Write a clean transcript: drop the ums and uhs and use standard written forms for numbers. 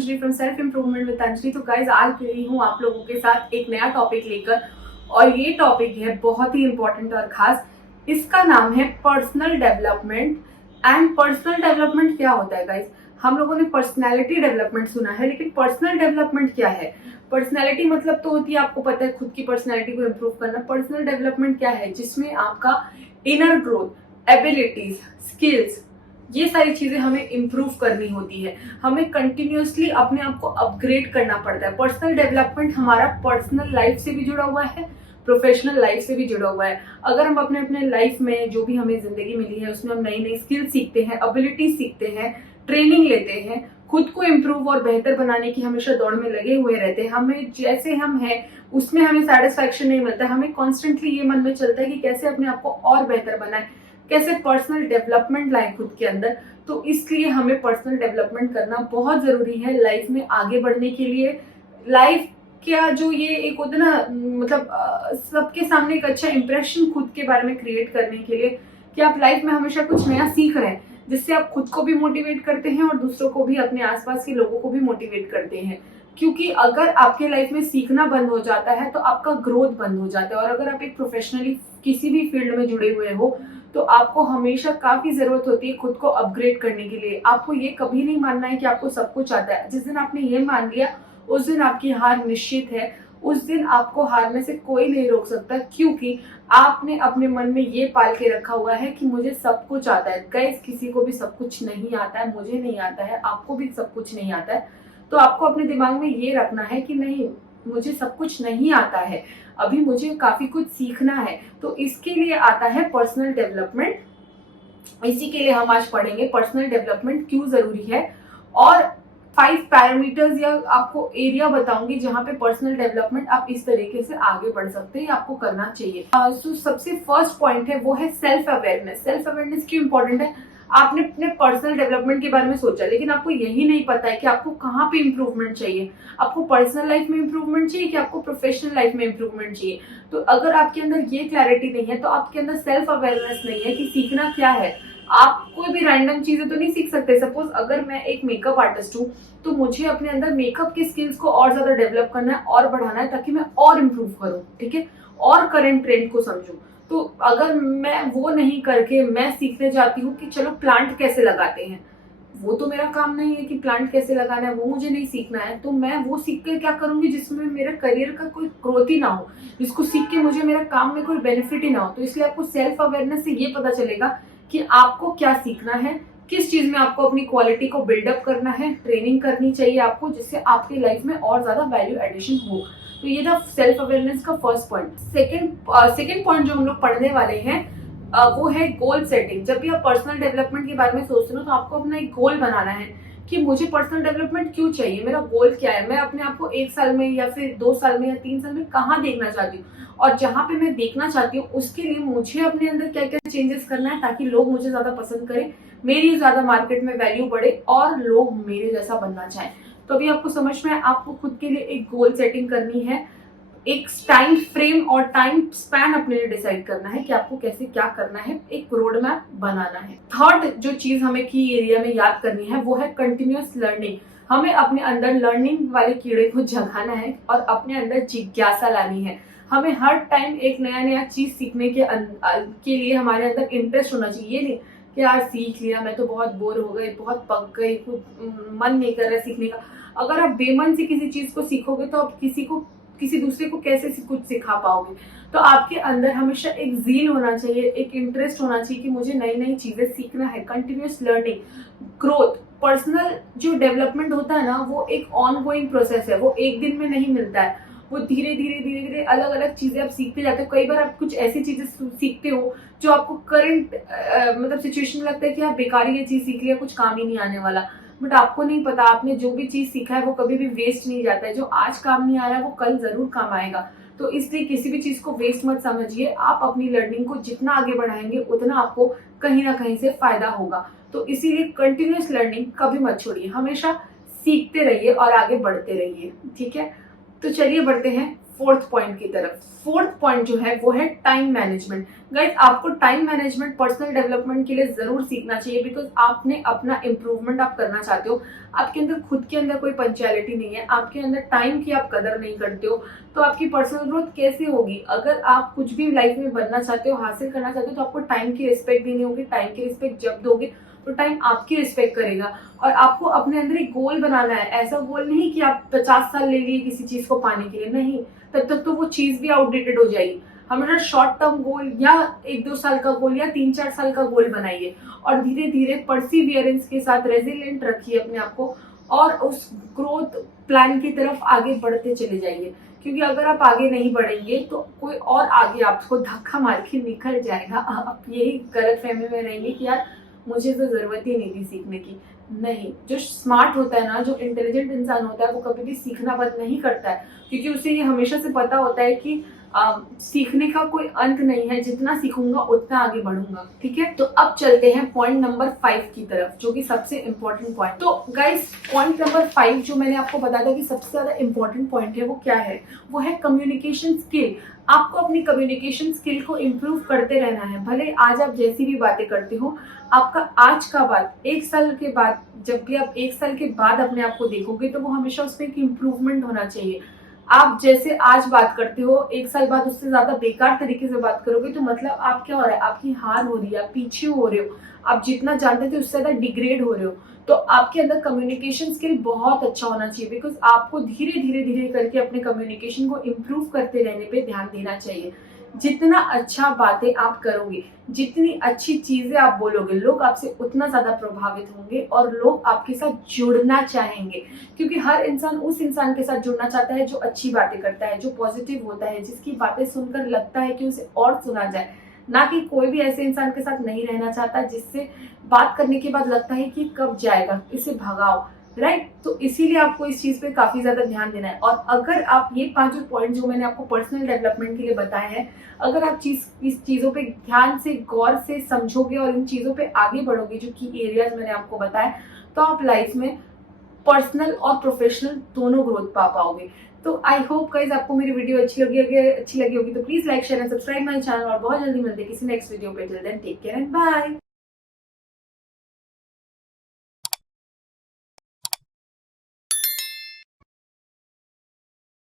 Anjali from self improvement with Anjali. तो guys आज गई हूँ आप लोगों के साथ एक नया टॉपिक लेकर, और ये टॉपिक है बहुत ही इंपॉर्टेंट और खास। इसका नाम है personal development. And personal development क्या होता है गाइज? हम लोगों ने पर्सनैलिटी डेवलपमेंट सुना है, लेकिन पर्सनल डेवलपमेंट क्या है? पर्सनैलिटी मतलब तो होती है, आपको पता है, खुद की पर्सनैलिटी को इम्प्रूव करना। पर्सनल डेवलपमेंट क्या है? जिसमें आपका इनर ग्रोथ, एबिलिटीज, स्किल्स, ये सारी चीजें हमें इम्प्रूव करनी होती है। हमें कंटिन्यूअसली अपने आप को अपग्रेड करना पड़ता है। पर्सनल डेवलपमेंट हमारा पर्सनल लाइफ से भी जुड़ा हुआ है, प्रोफेशनल लाइफ से भी जुड़ा हुआ है। अगर हम अपने अपने लाइफ में जो भी हमें जिंदगी मिली है उसमें हम नई नई स्किल सीखते हैं, एबिलिटी सीखते हैं, ट्रेनिंग लेते हैं, खुद को इम्प्रूव और बेहतर बनाने की हमेशा दौड़ में लगे हुए रहते हैं। हमें जैसे हम हैं उसमें हमें सेटिस्फैक्शन नहीं मिलता। हमें कॉन्स्टेंटली ये मन में चलता है कि कैसे अपने आप को और बेहतर बनाए, कैसे पर्सनल डेवलपमेंट लाए खुद के अंदर। तो इसलिए हमें पर्सनल डेवलपमेंट करना बहुत जरूरी है लाइफ में आगे बढ़ने के लिए। लाइफ क्या जो ये एक होता है ना, मतलब सबके सामने एक अच्छा इंप्रेशन खुद के बारे में क्रिएट करने के लिए, कि आप लाइफ में हमेशा कुछ नया सीख रहे हैं, जिससे आप खुद को भी मोटिवेट करते हैं और दूसरों को भी, अपने आसपास के लोगों को भी मोटिवेट करते हैं। क्योंकि अगर आपके लाइफ में सीखना बंद हो जाता है तो आपका ग्रोथ बंद हो जाता है। और अगर आप एक प्रोफेशनली किसी भी फील्ड में जुड़े हुए हो तो आपको हमेशा काफी जरूरत होती है खुद को अपग्रेड करने के लिए। आपको ये कभी नहीं मानना है कि आपको सब कुछ आता है। जिस दिन आपने ये मान लिया उस दिन आपकी हार निश्चित है। उस दिन आपको हारने से कोई नहीं रोक सकता, क्योंकि आपने अपने मन में ये पाल के रखा हुआ है कि मुझे सब कुछ आता है। गाइस, किसी को भी सब कुछ नहीं आता है, मुझे नहीं आता है, आपको भी सब कुछ नहीं आता है। तो आपको अपने दिमाग में ये रखना है कि नहीं, मुझे सब कुछ नहीं आता है, अभी मुझे काफी कुछ सीखना है। तो इसके लिए आता है पर्सनल डेवलपमेंट। इसी के लिए हम आज पढ़ेंगे पर्सनल डेवलपमेंट क्यों जरूरी है, और 5 पैरामीटर्स या आपको एरिया बताऊंगी जहां पे पर्सनल डेवलपमेंट आप इस तरीके से आगे बढ़ सकते हैं, आपको करना चाहिए। तो सबसे फर्स्ट पॉइंट है वो है सेल्फ अवेयरनेस। सेल्फ अवेयरनेस क्यों इंपॉर्टेंट है? आपने अपने पर्सनल डेवलपमेंट के बारे में सोचा, लेकिन आपको यही नहीं पता है कि आपको कहाँ पे इंप्रूवमेंट चाहिए। आपको पर्सनल लाइफ में इंप्रूवमेंट चाहिए कि आपको प्रोफेशनल लाइफ में इंप्रूवमेंट चाहिए। तो अगर आपके अंदर ये क्लैरिटी नहीं है, तो आपके अंदर सेल्फ अवेयरनेस नहीं है कि सीखना क्या है। आप कोई भी रैंडम चीजें तो नहीं सीख सकते। सपोज अगर मैं एक मेकअप आर्टिस्ट हूँ तो मुझे अपने अंदर मेकअप की स्किल्स को और ज्यादा डेवलप करना है और बढ़ाना है, ताकि मैं और इम्प्रूव करूँ, ठीक है, और करंट ट्रेंड को समझूं। तो अगर मैं वो नहीं करके मैं सीखने जाती हूँ कि चलो प्लांट कैसे लगाते हैं, वो तो मेरा काम नहीं है कि प्लांट कैसे लगाना है, वो मुझे नहीं सीखना है। तो मैं वो सीख कर क्या करूंगी जिसमें मेरा करियर का कोई ग्रोथ ही ना हो, जिसको सीख के मुझे मेरा काम में कोई बेनिफिट ही ना हो। तो इसलिए आपको सेल्फ अवेयरनेस से ये पता चलेगा कि आपको क्या सीखना है, किस चीज में आपको अपनी क्वालिटी को बिल्डअप करना है, ट्रेनिंग करनी चाहिए आपको, जिससे आपकी लाइफ में और ज्यादा वैल्यू एडिशन हो। तो ये था सेल्फ अवेयरनेस का फर्स्ट पॉइंट। सेकंड पॉइंट जो हम लोग पढ़ने वाले हैं वो है गोल सेटिंग। जब भी आप पर्सनल डेवलपमेंट के बारे में सोचते हो तो आपको अपना एक गोल बनाना है कि मुझे पर्सनल डेवलपमेंट क्यों चाहिए, मेरा गोल क्या है, मैं अपने आप को 1 साल में या फिर 2 साल में या 3 साल में कहाँ देखना चाहती हूँ, और जहां पे मैं देखना चाहती हूँ उसके लिए मुझे अपने अंदर क्या क्या चेंजेस करना है, ताकि लोग मुझे ज्यादा पसंद करें, मेरी ज्यादा मार्केट में वैल्यू बढ़े और लोग मेरे जैसा बनना चाहें। तो अभी आपको समझ में है, आपको खुद के लिए एक गोल सेटिंग करनी है, एक टाइम फ्रेम और टाइम स्पैन अपने लिए डिसाइड करना है कि आपको कैसे क्या करना है, एक रोड मैप बनाना है। थर्ड जो चीज हमें की एरिया में याद करनी है वो है कंटिन्यूअस लर्निंग। हमें अपने अंदर लर्निंग वाले कीड़े को जगाना है और अपने अंदर जिज्ञासा लानी है। हमें हर टाइम एक नया नया चीज सीखने के लिए हमारे अंदर इंटरेस्ट होना चाहिए। ये नहीं कि यार सीख लिया, मैं तो बहुत बोर हो गई, बहुत पक गई, मन नहीं कर रहा सीखने का। अगर आप बेमन से किसी चीज को सीखोगे तो आप किसी दूसरे को कैसे कुछ सिखा पाओगे। तो आपके अंदर हमेशा एक जील होना चाहिए, एक इंटरेस्ट होना चाहिए कि मुझे नई नई चीजें सीखना है। कंटिन्यूअस लर्निंग, ग्रोथ, पर्सनल जो डेवलपमेंट होता है ना, वो एक ऑन गोइंग प्रोसेस है, वो एक दिन में नहीं मिलता है। वो धीरे धीरे अलग अलग चीजें आप सीखते जाते हो। कई बार आप कुछ ऐसी चीजें सीखते हो जो आपको करंट मतलब सिचुएशन लगता है कि आप बेकार ये चीज सीख लिया, कुछ काम ही नहीं आने वाला। बट आपको नहीं पता, आपने जो भी चीज सीखा है वो कभी भी वेस्ट नहीं जाता है। जो आज काम नहीं आ रहा है वो कल जरूर काम आएगा। तो इसलिए किसी भी चीज को वेस्ट मत समझिए। आप अपनी लर्निंग को जितना आगे बढ़ाएंगे उतना आपको कहीं ना कहीं से फायदा होगा। तो इसीलिए कंटिन्यूअस लर्निंग कभी मत छोड़िए, हमेशा सीखते रहिए और आगे बढ़ते रहिए, ठीक है। तो चलिए बढ़ते हैं फोर्थ पॉइंट की तरफ। फोर्थ पॉइंट जो है वो है टाइम मैनेजमेंट। गाइस, आपको टाइम मैनेजमेंट पर्सनल डेवलपमेंट के लिए जरूर सीखना चाहिए, बिकॉज आपने अपना इंप्रूवमेंट आप करना चाहते हो। आपके अंदर खुद के अंदर कोई पंक्चुअलिटी नहीं है, आपके अंदर टाइम की आप कदर नहीं करते हो, तो आपकी पर्सनल ग्रोथ कैसे होगी? अगर आप कुछ भी लाइफ में बनना चाहते हो, हासिल करना चाहते हो, तो आपको टाइम की रिस्पेक्ट देनी होगी। टाइम की रिस्पेक्ट जब दोगे तो टाइम आपकी रिस्पेक्ट करेगा। और आपको अपने अंदर एक गोल बनाना है। ऐसा गोल नहीं कि आप 50 साल ले लिए किसी चीज को पाने के लिए, नहीं, तब तक तो वो चीज भी आउटडेटेड हो जाएगी। हमेशा शॉर्ट टर्म गोल या 1-2 साल का गोल या 3-4 साल का गोल बनाइए और धीरे धीरे परसिवियरेंस के साथ रेजिलिएंट रखिए अपने आप को और उस ग्रोथ प्लान की तरफ आगे बढ़ते चले जाइए। क्योंकि अगर आप आगे नहीं बढ़ेंगे तो कोई और आगे आपको धक्का मार के निकल जाएगा। आप यही गलतफहमी में रहेंगे कि यार मुझे तो जरूरत ही नहीं थी सीखने की। नहीं, जो स्मार्ट होता है ना, जो इंटेलिजेंट इंसान होता है, वो कभी भी सीखना बंद नहीं करता है, क्योंकि उसे ये हमेशा से पता होता है कि सीखने का कोई अंत नहीं है, जितना सीखूंगा उतना आगे बढ़ूंगा। ठीक है, तो अब चलते हैं पॉइंट नंबर 5 की तरफ, जो कि सबसे इंपॉर्टेंट पॉइंट। तो गाइस, पॉइंट नंबर 5 जो मैंने आपको बताया था कि सबसे ज्यादा इंपॉर्टेंट पॉइंट है, वो क्या है? वो है कम्युनिकेशन स्किल। आपको अपनी कम्युनिकेशन स्किल को इम्प्रूव करते रहना है। भले आज आप जैसी भी बातें करते हो, आपका आज का बात 1 साल के बाद, जब भी आप 1 साल के बाद अपने आप को देखोगे, तो वो हमेशा उसमें एक इम्प्रूवमेंट होना चाहिए। आप जैसे आज बात करते हो, 1 साल बाद उससे ज्यादा बेकार तरीके से बात करोगे, तो मतलब आप क्या हो रहा है? आपकी हार हो रही है, आप पीछे हो रहे हो, आप जितना जानते थे उससे ज्यादा डिग्रेड हो रहे हो। तो आपके अंदर कम्युनिकेशन स्किल बहुत अच्छा होना चाहिए, बिकॉज आपको धीरे धीरे धीरे करके अपने कम्युनिकेशन को इम्प्रूव करते रहने पे ध्यान देना चाहिए। जितना अच्छा बातें आप करोगे, जितनी अच्छी चीजें आप बोलोगे, लोग आपसे उतना ज्यादा प्रभावित होंगे और लोग आपके साथ जुड़ना चाहेंगे। क्योंकि हर इंसान उस इंसान के साथ जुड़ना चाहता है जो अच्छी बातें करता है, जो पॉजिटिव होता है, जिसकी बातें सुनकर लगता है कि उसे और सुना जाए। ना कि कोई भी ऐसे इंसान के साथ नहीं रहना चाहता जिससे बात करने के बाद लगता है कि कब जाएगा, इसे भगाओ। राइट, तो इसीलिए आपको इस चीज पे काफी ज्यादा ध्यान देना है। और अगर आप ये 5 पॉइंट जो मैंने आपको पर्सनल डेवलपमेंट के लिए बताए हैं, अगर आप इस चीजों पे ध्यान से गौर से समझोगे और इन चीजों पे आगे बढ़ोगे, जो की एरियाज मैंने आपको बताए, तो आप लाइफ में पर्सनल और प्रोफेशनल दोनों ग्रोथ पा पाओगे। तो आई होप गाइस आपको मेरी वीडियो अच्छी लगी होगी तो please like share and subscribe my channel और बहुत जल्दी मिलते हैं किसी नेक्स्ट वीडियो पे। Till then take care and bye.